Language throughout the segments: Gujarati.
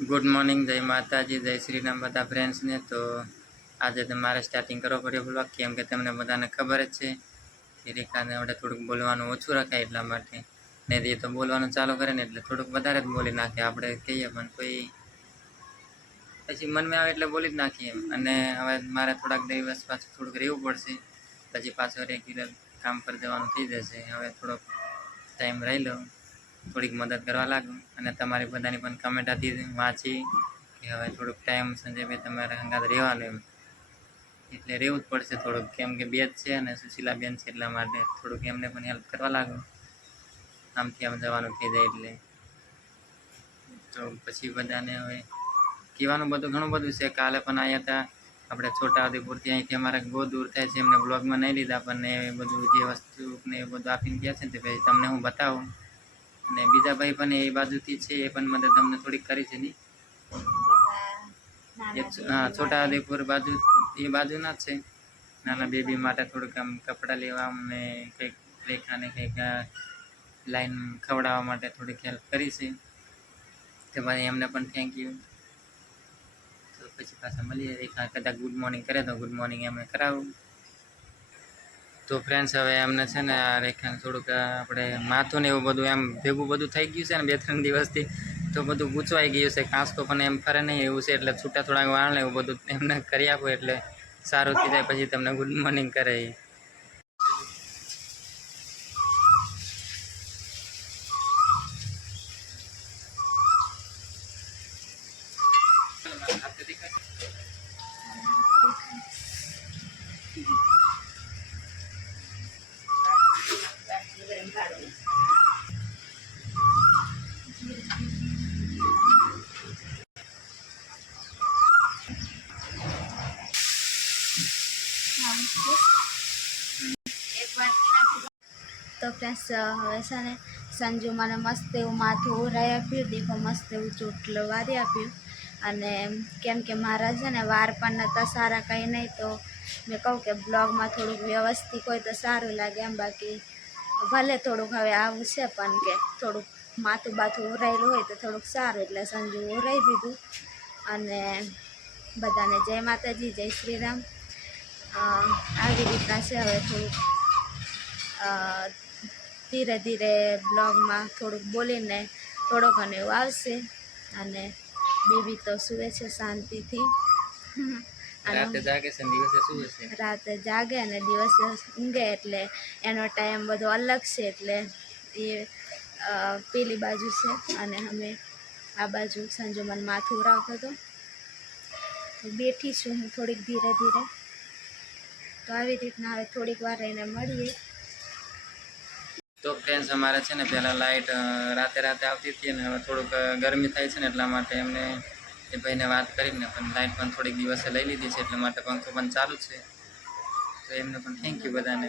गुड मॉर्निंग, जय माताजी, जय श्री राम बधा फ्रेंड्स ने। तो आज मारे स्टार्टिंग करવો પડ્યો બ્લોગ, કેમ કે તમને બધાને ખબર જ છે કે રેખાને આપણે થોડુંક બોલવાનું ઓછું રખાય એટલા માટે. ને એ તો બોલવાનું ચાલુ કરે ને એટલે થોડુંક વધારે જ બોલી નાખે, આપણે કહીએ પણ કોઈ પછી મનમાં આવે એટલે બોલી જ નાખીએ એમ. અને હવે મારે થોડાક દિવસ પાછું થોડુંક રહેવું પડશે, પછી પાછો રેગ્યુલર કામ પર જવાનું થઈ જશે. હવે થોડોક ટાઈમ રહી લો, થોડીક મદદ કરવા લાગુ. અને તમારી બધાની પણ કમેન્ટ હતી વાંચી કે હવે થોડુંક ટાઈમ સંજયભાઈ તમારે હંગાત રહેવાનું એમ, એટલે રહેવું જ પડશે થોડુંક, કેમ કે બે જ છે અને સુશીલાબેન છે એટલા માટે થોડુંક એમને પણ હેલ્પ કરવા લાગુ. આમથી આમ જવાનું થઈ જાય એટલે તો પછી બધાને હવે કહેવાનું બધું ઘણું બધું છે. કાલે પણ આવ્યા હતા આપણે છોટાઉદેપુરથી, અહીંથી અમારે બહુ દૂર થાય છે, એમને બ્લોગમાં નહીં લીધા પણ એ બધું જે વસ્તુ ને એ બધું આપીને ગયા છે ને તે પછી તમને હું બતાવું. અને બીજા ભાઈ પણ એ બાજુથી છે, એ પણ મદદ તમને થોડીક કરી છે નહીં? હા, છોટાઉદેપુર બાજુ એ બાજુના જ છે. નાના બેબી માટે થોડુંક આમ કપડાં લેવા અને કંઈક રેખાને કંઈક લાઈન ખવડાવવા માટે થોડીક હેલ્પ કરી છે. તો ભાઈ એમને પણ થેન્ક યુ. તો પછી પાછા મળીએ. રેખા કદાચ ગુડ મોર્નિંગ કરે તો ગુડ મોર્નિંગ એમને કરાવું. તો ફ્રેન્ડ્સ હવે એમને છે ને આ રેખાને થોડુંક આપણે માથું ને એવું બધું એમ ભેગું બધું થઈ ગયું છે ને 2-3 દિવસથી, તો બધું ગૂંચવાઈ ગયું છે. કાંસકો પણ એમ ફરે નહીં એવું છે, એટલે છૂટા થોડાક વાળ ને એવું બધું એમને કરી આપો એટલે સારું થઈ જાય. પછી તમને ગુડ મોર્નિંગ કરે. તો ફ્રેન્ડ્સ હવે છે ને સંજુ મને મસ્ત એવું માથું ઓરાઈ આપ્યું, દીપો મસ્ત એવું ચોટલો વારી આપ્યું. અને કેમ કે મારા છે ને વાર પણ નહોતા સારા કંઈ નહીં, તો મેં કહું કે બ્લોગમાં થોડુંક વ્યવસ્થિત હોય તો સારું લાગે એમ. બાકી ભલે થોડુંક હવે આવું છે પણ કે થોડુંક માથું બાથું ઓરાયેલું હોય તો થોડુંક સારું, એટલે સંજુ ઓરાઈ દીધું. અને બધાને જય માતાજી, જય શ્રી રામ. આવી રીતના છે. હવે થોડુંક ધીરે ધીરે બ્લોગમાં થોડુંક બોલીને થોડો ઘણો એવું આવશે. અને બેબી તો સૂવે છે શાંતિથી. રાતે જાગે છે, દિવસે સૂવે છે. રાતે જાગે અને દિવસે ઊંઘે, એટલે એનો ટાઈમ બધો અલગ છે. એટલે એ પેલી બાજુ છે અને અમે આ બાજુ. સંજુ મને માથું ઉરાવતો હતો તો બેઠી છું હું થોડીક ધીરે ધીરે. તો આવી રીતના હવે થોડીક વાર રહીને મળીએ. તો ફ્રેન્ડ્સ અમારે છે ને પહેલાં લાઇટ રાતે આવતી હતી ને હવે થોડુંક ગરમી થાય છે ને એટલા માટે એમને એ ભાઈને વાત કરીને પણ લાઇટ પણ થોડીક દિવસે લઈ લીધી છે, એટલા માટે પંખો પણ ચાલુ છે. તો એમને પણ થેન્ક યુ બધાને.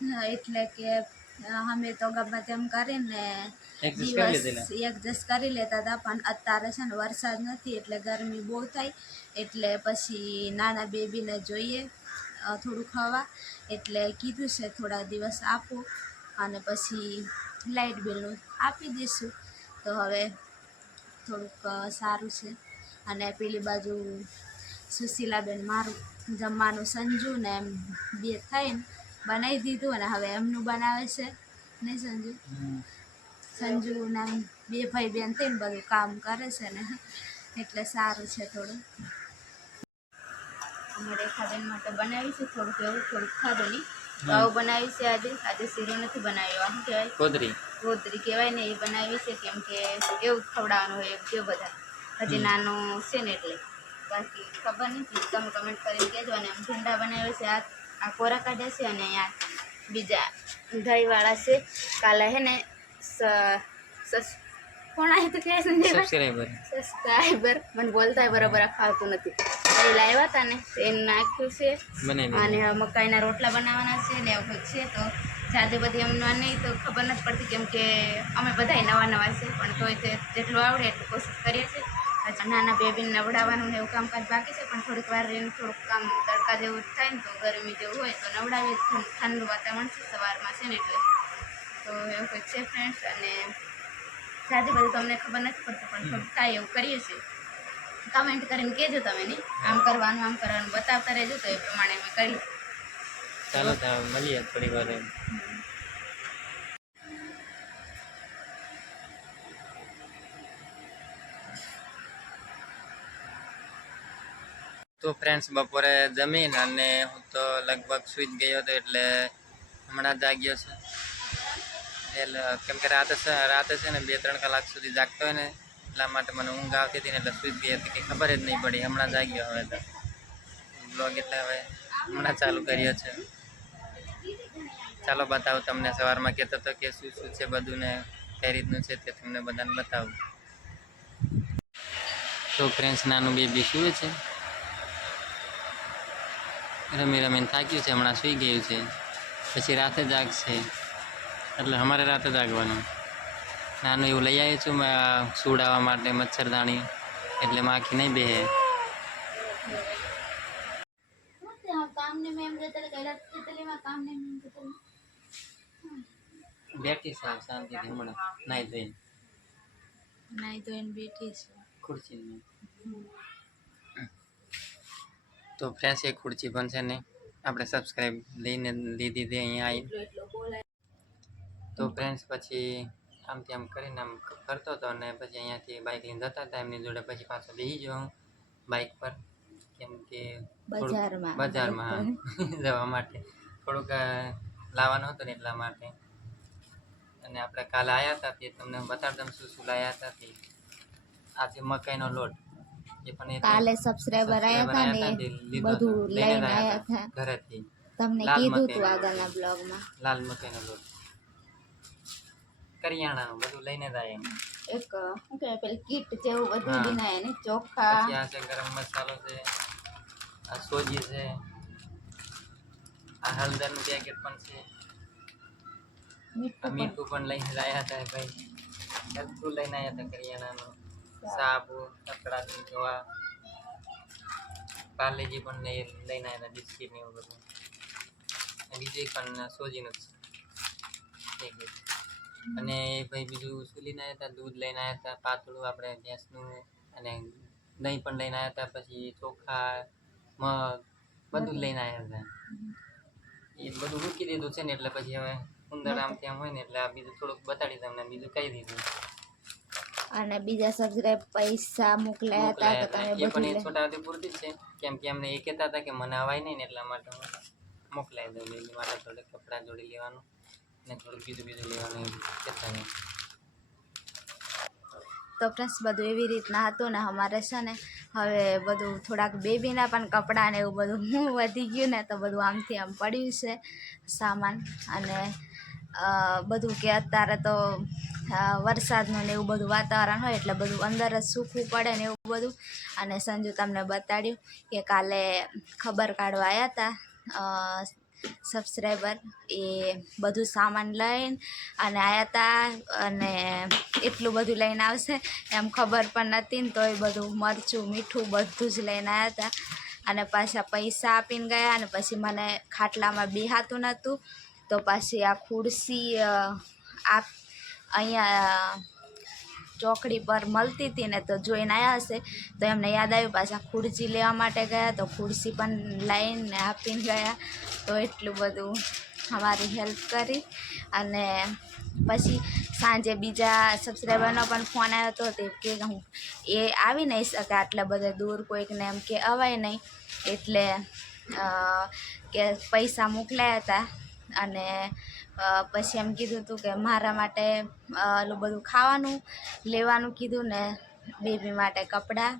નહીં એટલે કે અમે તો ગમે તેમ કરીને એડજસ્ટ કરી લેતા હતા, પણ અત્યારે છે ને વરસાદ નથી એટલે ગરમી બહુ થાય. એટલે પછી નાના બેબીને જોઈએ થોડું ખાવા, એટલે કીધું છે થોડા દિવસ આપો અને પછી લાઇટ બિલનું આપી દઈશું. તો હવે થોડુંક સારું છે. અને પેલી બાજુ સુશીલાબેન મારું જમવાનું સંજુ ને એમ બે થઈને બનાવી દીધું, અને હવે એમનું બનાવે છે નહીં સંજુ? સંજુ ને બે ભાઈ બેન થઈને બધું કામ કરે છે ને, એટલે સારું છે થોડું. અમે રેખાબેન માટે બનાવી છે થોડુંક એવું, થોડુંક ખાધું નહીં તો આવું બનાવી છે. આજે શીરો નથી બનાવ્યો, આમ કહેવાય ગોદરી કહેવાય ને, એ બનાવી છે. કેમ કે એવું ખવડાવવાનું હોય એવું કે બધા હજી નાનું છે ને એટલે. બાકી ખબર નથી, તમે કમેન્ટ કરીને કહેજો. અને આમ ભીંડા બનાવ્યો છે, આ કોરા કાઢ્યા છે, અને અહીંયા બીજા દહીંવાળા છે. કાલે હે ને કોણ આવ્યું તો કહે સબસ્ક્રાઈબર મને બોલતા બરાબર ખાવતું નથી. દહીં લાવ્યા હતા ને તો એને નાખ્યું છે. અને મકાઈના રોટલા બનાવવાના છે ને એવું છે. તો જાજુ બધી અમને નહીં તો ખબર નથી પડતી, કેમ કે અમે બધા નવા છે, પણ તોય તે જેટલું આવડે એટલું કોશિશ કરીએ છીએ. નાના બેબીને નવડાવવાનું ને એવું કામકાજ બાકી છે, પણ થોડીક વાર રહીને થોડુંક કામ તડકા જેવું થાય ને તો ગરમી જેવું હોય તો નવડાવીએ. ઠંડુ વાતાવરણ છે સવારમાં છે ને એટલે તો એવું કંઈક છે ફ્રેન્ડ્સ. અને સાથે બધું તમને ખબર નથી પડતું પણ થોડુંક થાય એવું કરીએ છીએ. કમેન્ટ કરીને કહેજો તમે નહીં આમ કરવાનું બતાવતા રહેજો તો એ પ્રમાણે અમે કરી. ચાલો તો મળીએ થોડી વાર. તો ફ્રેન્ડ્સ બપોરે જમીન અને હું તો લગભગ સૂઈ જ ગયો હતો એટલે હમણાં જાગ્યો છું. એટલે કેમ કે રાતે છે ને 2-3 કલાક સુધી જાગતો હોય ને એટલા માટે મને ઊંઘ આવતી હતી ને એટલે સૂઈ જ ગઈ હતી કે ખબર જ નહીં પડી. હમણાં જાગ્યો હવે તો બ્લોગ એટલે હવે હમણાં ચાલુ કર્યો છે. ચાલો બતાવું તમને. સવારમાં કહેતો હતો કે શું શું છે બધું ને કઈ રીતનું છે તે તમને બધાને બતાવું. તો ફ્રેન્ડ્સ નાનું બેબી સૂવે છે, રમીને થાક્યું છે, હમણાં સૂઈ ગયું છે. પછી રાતે જાગશે એટલે અમારે રાતે જાગવાનું. નાનું એવું લઈ આવી છું સુડાવવા માટે મચ્છરદાણી, એટલે માખી નહીં બેહે. બેઠી સાહેબ શાંતિથી હમણાં નાઈ ધોઈને બેઠી છે ખુરશી. તો ફ્રેન્ડ્સ એ ખુરશી પણ છે ને આપણે સબસ્ક્રાઈબ લીધી હતી અહીંયા આવી. તો ફ્રેન્ડ્સ પછી આમથી આમ કરીને આમ કરતો હતો અને પછી અહીંયાથી બાઇક લઈને જતા હતા એમની જોડે. પછી પાછો બેસી ગયો હું બાઇક પર, કેમ કે બજારમાં જવા માટે થોડુંક લાવવાનું હતું ને એટલા માટે. અને આપણે કાલે આવ્યા હતા તે તમને બતાડતા શું શું લાવ્યા હતા તે. આજે મકાઈનો લોટ, એ પણ કાલે સબસ્ક્રાઇબર આયા હતા ને બધું લઈને આયા હતા ઘરેથી. તમને કીધું તું આગળના બ્લોગમાં. લાલ મકાઈનો લોટ, કરિયાણાનું બધું લઈને જ આયા. એક શું કહેવાય પેલી કીટ જેવું બધું લઈને આયા ને ચોખા. પછી આ છે ગરમ મસાલો છે, આ સોજી છે, આ હળદરનું પેકેટ પણ છે, મીઠું પણ લઈને આવ્યા હતા ભાઈ. બધું લઈને આવ્યા હતા કરિયાણાનું. સાબુ, કપડાં ધોવા, પાર્લેજી પણ લઈને આવ્યા હતા, બિસ્કીટ ને એવું બધું. બીજું પણ સોજીનું છે. અને ભાઈ બીજું શું લઈને આવ્યા હતા? દૂધ લઈને આવ્યા હતા પાતળું આપણે ભેંસનું, અને દહીં પણ લઈને આવ્યા હતા. પછી ચોખા, મગ બધું લઈને આવ્યા હતા. એ બધું મૂકી દીધું છે ને એટલે પછી હવે અંદર આમથી આમ હોય ને એટલે આ બીજું થોડુંક બતાડી તમને બીજું કહી દીધું. અને બીજા સબસ્ક્રાઇબ પૈસા મોકલાયા હતા તો તમે એ પણ એ છોટાથી પૂરતી જ છે, કેમ કે અમને એ કહેતા હતા કે મને અવાય નહીં ને એટલા માટે હું મોકલાવી દઉં. બેબી માટે થોડુંક કપડાં જોડી લેવાનું ને થોડુંક બીજું લેવાનું એવું કહેતા નહીં. તો ફ્રેન્ડ્સ બધું એવી રીતના હતું ને અમારે છે ને હવે બધું થોડાક બેબીના પણ કપડાં ને એવું બધું વધી ગયું ને તો બધું આમથી આમ પડ્યું છે સામાન. અને બધું કે અત્યારે તો વરસાદનું ને એવું બધું વાતાવરણ હોય એટલે બધું અંદર જ સૂકવું પડે ને એવું બધું. અને સંજુ તમને બતાડ્યું કે કાલે ખબર કાઢવા આવ્યા હતા સબસ્ક્રાઈબર, એ બધું સામાન લઈને અને આવ્યા હતા. અને એટલું બધું લઈને આવશે એમ ખબર પણ નથી ને તોય બધું મરચું મીઠું બધું જ લઈને આવ્યા હતા. અને પાછા પૈસા આપીને ગયા. અને પછી મને ખાટલામાં બેહાતું નહોતું તો પાછી આ ખુરશી આ અહીંયા ચોકડી પર મળતી હતી ને તો જોઈને આવ્યા હશે તો એમને યાદ આવ્યું પાછા ખુરશી લેવા માટે ગયા તો ખુરશી પણ લઈને આપીને ગયા. તો એટલું બધું અમારી હેલ્પ કરી. અને પછી સાંજે બીજા સબસ્ક્રાઈબરનો પણ ફોન આવ્યો હતો તે કે હું એ આવી નહીં શકે આટલા બધા દૂર, કોઈકને એમ કે અવાય નહીં એટલે કે પૈસા મોકલાયા હતા. અને પછી એમ કીધું હતું કે મારા માટે ઓલું બધું ખાવાનું લેવાનું કીધું ને બેબી માટે કપડાં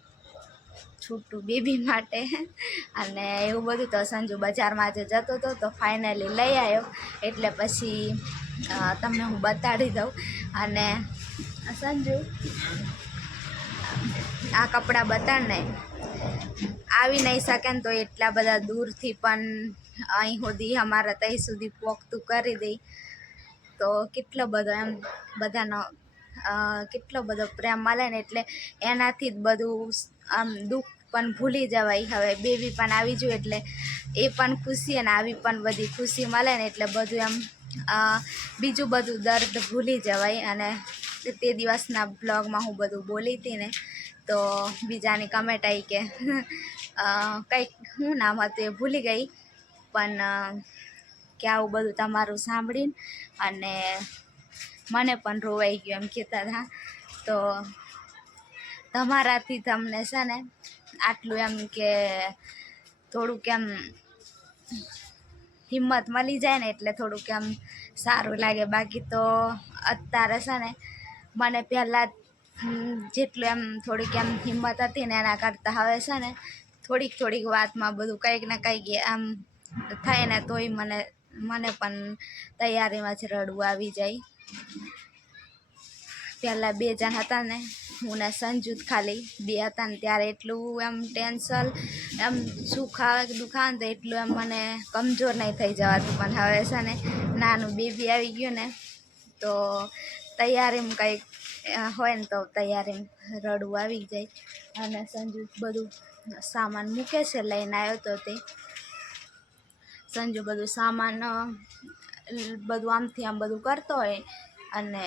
છૂટું બેબી માટે અને એવું બધું. તો સંજુ બજારમાં જે જતો હતો તો ફાઇનલી લઈ આવ્યો એટલે પછી તમને હું બતાડી દઉં. અને સંજુ આ કપડાં બતાડને આવી નહીં શકે ને તો એટલા બધા દૂરથી પણ અહીં સુધી અમારા ત્યાં સુધી પોખતું કરી દઈ તો કેટલો બધો એમ બધાનો કેટલો બધો પ્રેમ મળે ને એટલે એનાથી જ બધું આમ દુઃખ પણ ભૂલી જવાય. હવે બેબી પણ આવી જોઈએ એટલે એ પણ ખુશી અને આવી પણ બધી ખુશી મળે ને એટલે બધું એમ બીજું બધું દર્દ ભૂલી જવાય. અને તે દિવસના બ્લોગમાં હું બધું બોલી હતી ને તો બીજાની કમેન્ટ આવી કે કંઈક શું નામ હતું એ ભૂલી ગઈ, પણ કે આવું બધું તમારું સાંભળીને અને મને પણ રોવાઈ ગયું એમ કહેતા હતા. તો તમારાથી તમને છે ને આટલું એમ કે થોડુંક એમ હિંમત મળી જાય ને એટલે થોડુંક એમ સારું લાગે. બાકી તો અત્યારે છે ને મને પહેલાં જેટલું એમ થોડીક એમ હિંમત હતી ને એના કરતાં હવે છે ને થોડીક વાતમાં બધું કંઈક ને કંઈક આમ થાય ને તોય મને પણ તૈયારીમાં જ રડવું આવી જાય. પહેલાં 2 જણ હતા ને હું ને સંજુ જ ખાલી 2 હતા ને ત્યારે એટલું એમ ટેન્શન એમ સુખા દુખાન તો એટલું એમ મને કમજોર નહીં થઈ જવાતું. પણ હવે છે ને નાનું બેબી આવી ગયું ને તો તૈયારીમાં કંઈક હોય ને તો તૈયારીમાં રડવું આવી જાય. અને સંજુ બધું સામાન મૂકે છે, લઈને આવ્યો તો તે સંજુ બધું સામાન બધું આમથી આમ બધું કરતો હોય. અને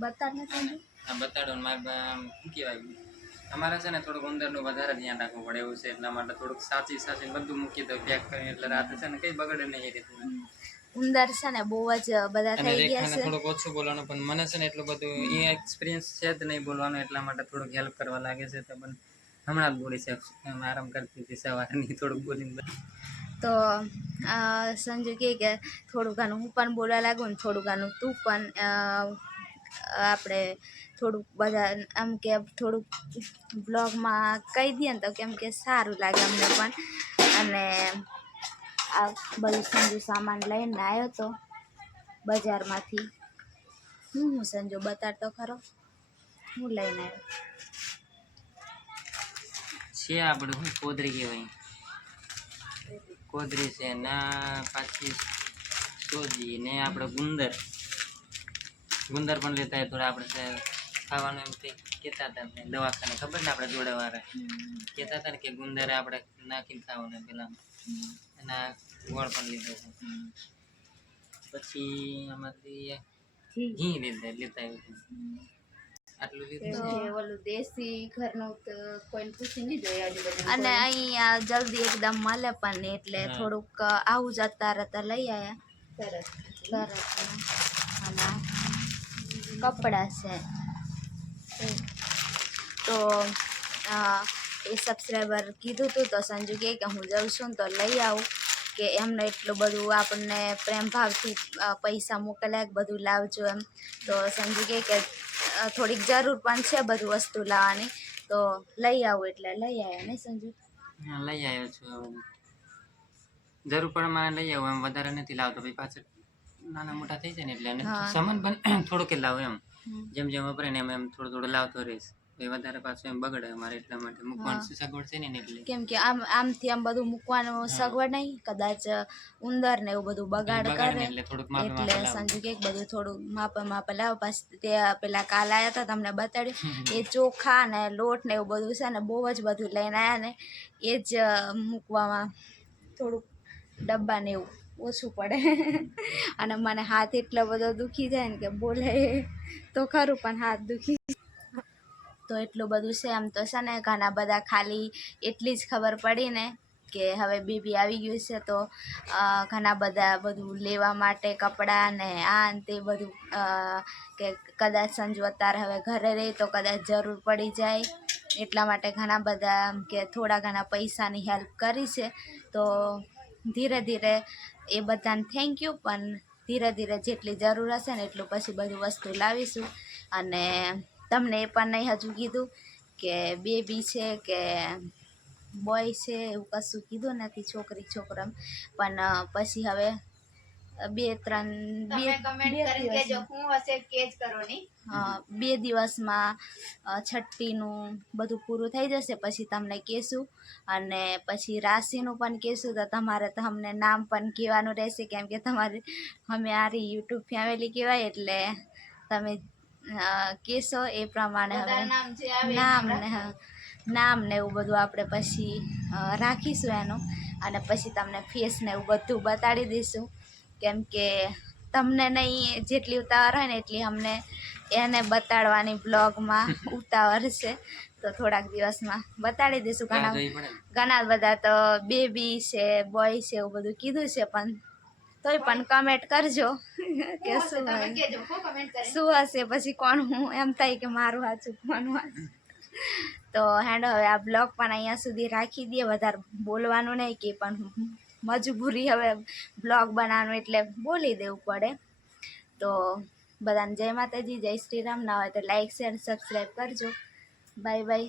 બતાડ ને સંજુ. આ બતાડો ને મારે શું કહેવાય, અમારે છે ને થોડુંક ઉંદરનું વધારે ધ્યાન રાખવું પડે એવું છે, એટલા માટે થોડુંક સાચીને બધું મૂકી દો પેક કરીને, એટલે રાતે છે ને કંઈ બગડે નહીં એ રીતનું. ઉંદર છે ને બહુ જ બધા થઈ ગયા છે. થોડુંક ઓછું બોલવાનું, પણ મને છે ને એટલું બધું એ એક્સપિરિયન્સ છે જ નહીં બોલવાનું, એટલા માટે થોડુંક હેલ્પ કરવા લાગે છે. તો પણ હમણાં જ બોલી છે, આરામ કરતી હતી સવારે નહીં થોડુંક બોલીને. તો સંજુ કહે કે થોડું ઘણું હું પણ બોલવા લાગું ને થોડું ઘણું તું પણ આપણે થોડુંક બધા આમ કે થોડુંક બ્લોગમાં કહી દઈએ ને તો કેમ કે સારું લાગે અમને પણ. અને આ બધું સંજુ સામાન લઈને આવ્યો તો બજારમાંથી. હું સંજુ બતાડતો ખરો હું લઈને આવ્યો છે. આપણે શું કોદરી કહેવાય, કોદરી છે ના, પાછી સોજી ને આપણે ગુંદર પણ લેતા હોય થોડા. આપણે ખાવાનું એમ કંઈક કહેતા હતા ને દવાખાને ખબર ને આપણે જોડેવાળા કહેતા હતા ને કે ગુંદર આપણે નાખીને ખાવાનું પેલા, એના ગોળ પણ લીધો છે. પછી આમાંથી ઘી લેતા આવ્યું. આટલું લીધું છે. ઓલું દેશી ઘરનું તો કોઈને પૂછી નહીં જોઈએ આજુબાજુ. અને અહીંયા જલ્દી એકદમ મળે પણ એટલે થોડુંક આવું જ અત્યારે તો લઈ આવ્યા તરત. અને કપડાં છે તો એ સબસ્ક્રાઈબર કીધું હતું તો સંજુ કહે કે હું જાઉં છું ને તો લઈ આવું, કે એમને એટલું બધું આપણને પ્રેમ ભાવથી પૈસા મોકલ્યા બધું લાવજો એમ. તો સંજુ કહે કે થોડીક જરૂર પણ છે બધું વસ્તુ લાવવાની, તો લઈ આવું એટલે લઈ આવ્યા ને સંજુ. હા, લઈ આવ્યો છું. જરૂર પ્રમાણે લઈ આવું, એમ વધારે નથી લાવતો, પછી પાછળ નાના મોટા થઈ જાય ને એટલે. અને સામાન પણ થોડુંક લાવું એમ, જેમ જેમ વપરાય ને એમ થોડું લાવતો રહીશ. એ વધારે પાછું એમ બગડે અમારે, એટલા માટે મૂકવાનું સગવડ છે ને એટલે. કેમ કે આમથી આમ બધું મૂકવાનું સગવડ નહીં, કદાચ ઉંદર ને એવું બધું બગાડ કરે એટલે સંજુ કે બધું થોડું માપે લાવો. પાછી તે પેલા કાલ આવ્યા હતા તમને બતાડ્યું એ ચોખા ને લોટ ને એવું બધું છે ને બહુ જ બધું લઈને આવ્યા ને એ જ મૂકવામાં થોડુંક ડબ્બા ને એવું ઓછું પડે. અને મને હાથ એટલો બધો દુખી જાય ને કે બોલે તો ખરું પણ હાથ દુખી તો એટલું બધું છે. આમ તો છે ને ઘણા બધા ખાલી એટલી જ ખબર પડી ને કે હવે બેબી આવી ગયું છે તો ઘણા બધા બધું લેવા માટે કપડાં ને આ ને તે બધું કે કદાચ સંજુ અત્યારે હવે ઘરે રહી તો કદાચ જરૂર પડી જાય, એટલા માટે ઘણા બધા કે થોડા ઘણા પૈસાની હેલ્પ કરી છે. તો ધીરે ધીરે એ બધાને થેન્ક યુ, પણ ધીરે ધીરે જેટલી જરૂર હશે ને એટલું પછી બધું વસ્તુ લાવીશું. અને તમને એ પણ નહીં હજુ કીધું કે બેબી છે કે બોય છે એવું કશું કીધું નથી, છોકરી છોકરા. પણ પછી હવે 2 દિવસમાં છઠ્ઠીનું બધું પૂરું થઈ જશે પછી તમને કહેશું. અને પછી રાશિનું પણ કહેશું તો તમારે તો અમને નામ પણ કહેવાનું રહેશે, કેમ કે તમારે અમે આરી યુટ્યુબ ફેમિલી કહેવાય એટલે તમે કહેશો એ પ્રમાણે હવે નામ ને એવું બધું આપણે પછી રાખીશું એનું, અને પછી તમને ફેસ ને એવું બધું બતાડી દઈશું. કેમ કે તમને નહીં જેટલી ઉતાવળ હોય ને એટલી અમને એને બતાડવાની બ્લોગમાં ઉતાવળ છે. તો થોડાક દિવસમાં બતાડી દઈશું. ઘણા બધા તો બેબી છે, બોય છે એવું બધું કીધું છે, પણ તોય પણ કમેન્ટ કરજો કે શું હશે, પછી કોણ હું એમ થાય કે મારું સાચું કોનું સાચું. તો હેન્ડ હવે આ બ્લોગ પણ અહીંયા સુધી રાખી દઈએ. વધારે બોલવાનું નહીં કે પણ મજબૂરી હવે બ્લોગ બનાવવાનું એટલે બોલી દેવું પડે. તો બધાને જય માતાજી, જય શ્રી રામ. ના હોય તો લાઈક શેર સબસ્ક્રાઈબ કરજો. Bye bye.